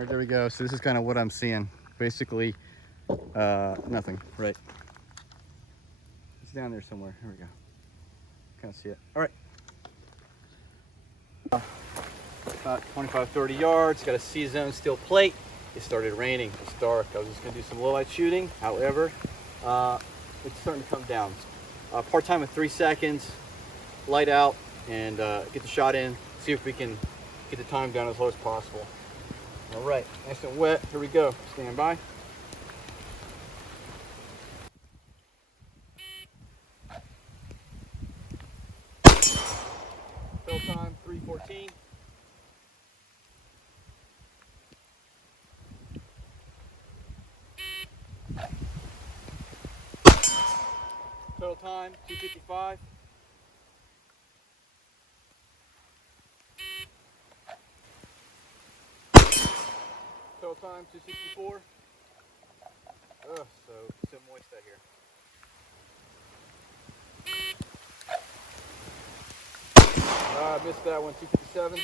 right, there we go. So this is kind of what I'm seeing. Basically, nothing, right? It's down there somewhere. Here we go. Can't see it. All right. About 25, 30 yards. Got a C-zone steel plate. It started raining. It's dark. I was just going to do some low light shooting. However, it's starting to come down. Part time of 3 seconds. Light out and get the shot in. See if we can get the time down as low as possible. All right. Nice and wet. Here we go. Stand by. Fill time 3:14. Total time 2:55. Total time 2:64. Oh, so moist out here. Missed that one. 2:57.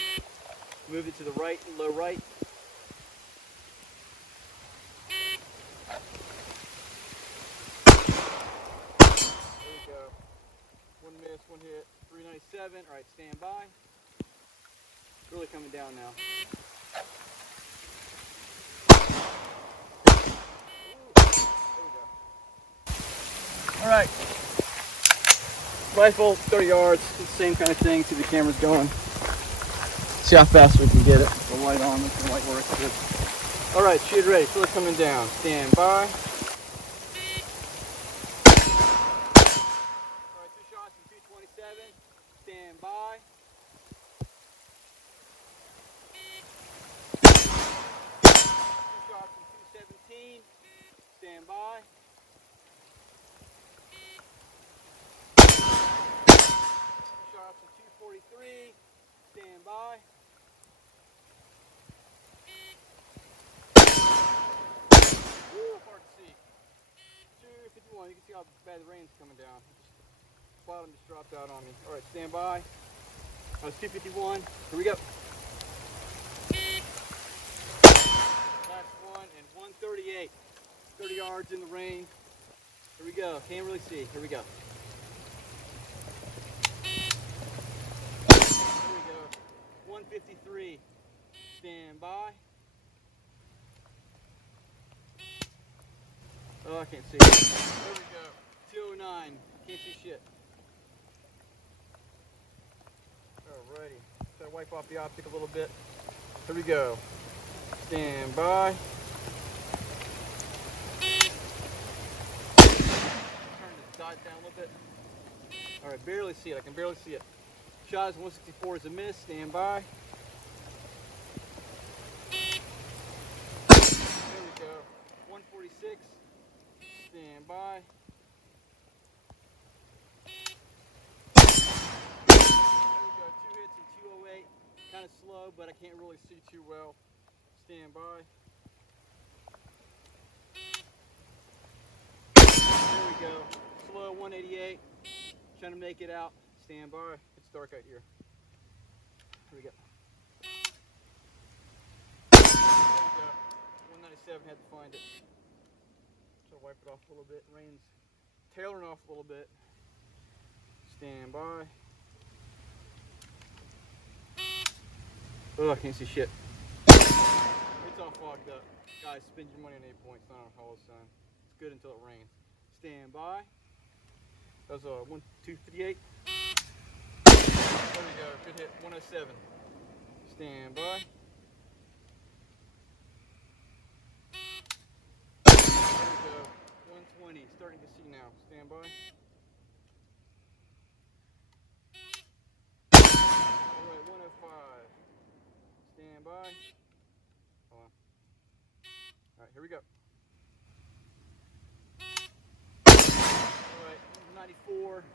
Move it to the right, low right. There we go. One miss, one hit. 397. All right, stand by. Really coming down now. There we go. All right. Rifle, 30 yards. Same kind of thing. See the camera's going. See how fast we can get it. The light on. The light works good. All right, shoot ready. Feel it coming down. Stand by. All right, 2 shots in 2:27. Stand by. 2 shots in 2:17. Stand by. 2 shots in 2:43. Stand by. Woo, hard to see. 2:51. You can see how bad the rain's coming down. Bottom just dropped out on me. All right, stand by. That was 2:51. Here we go. Last one and 1:38. 30 yards in the rain. Here we go. Can't really see. Here we go. Here we go. 1:53. Stand by. Oh, I can't see. There we go. 2:09. Can't see shit. Alrighty. Try to wipe off the optic a little bit. Here we go. Stand by. Turn the dot down a little bit. Alright, barely see it. I can barely see it. Shot is 164 is a miss. Stand by. There we go. 146. Stand by. There we go. 2 hits and 208. Kind of slow, but I can't really see too well. Stand by. There we go. Slow 188. Trying to make it out. Stand by. It's dark out here. Here we go. There we go. 197. Had to find it. So wipe it off a little bit. Rain's tailing off a little bit. Stand by. Oh, I can't see shit. It's all fogged up. Guys, spend your money on 8 points, not on hollow sun. It's good until it rains. Stand by. That was a 1, 2, 38. There we go. Good hit. 107. Stand by. There we go. 120. Starting to see now. Stand by. All right. 105. Stand by. Hold on. All right. Here we go. All right. 94.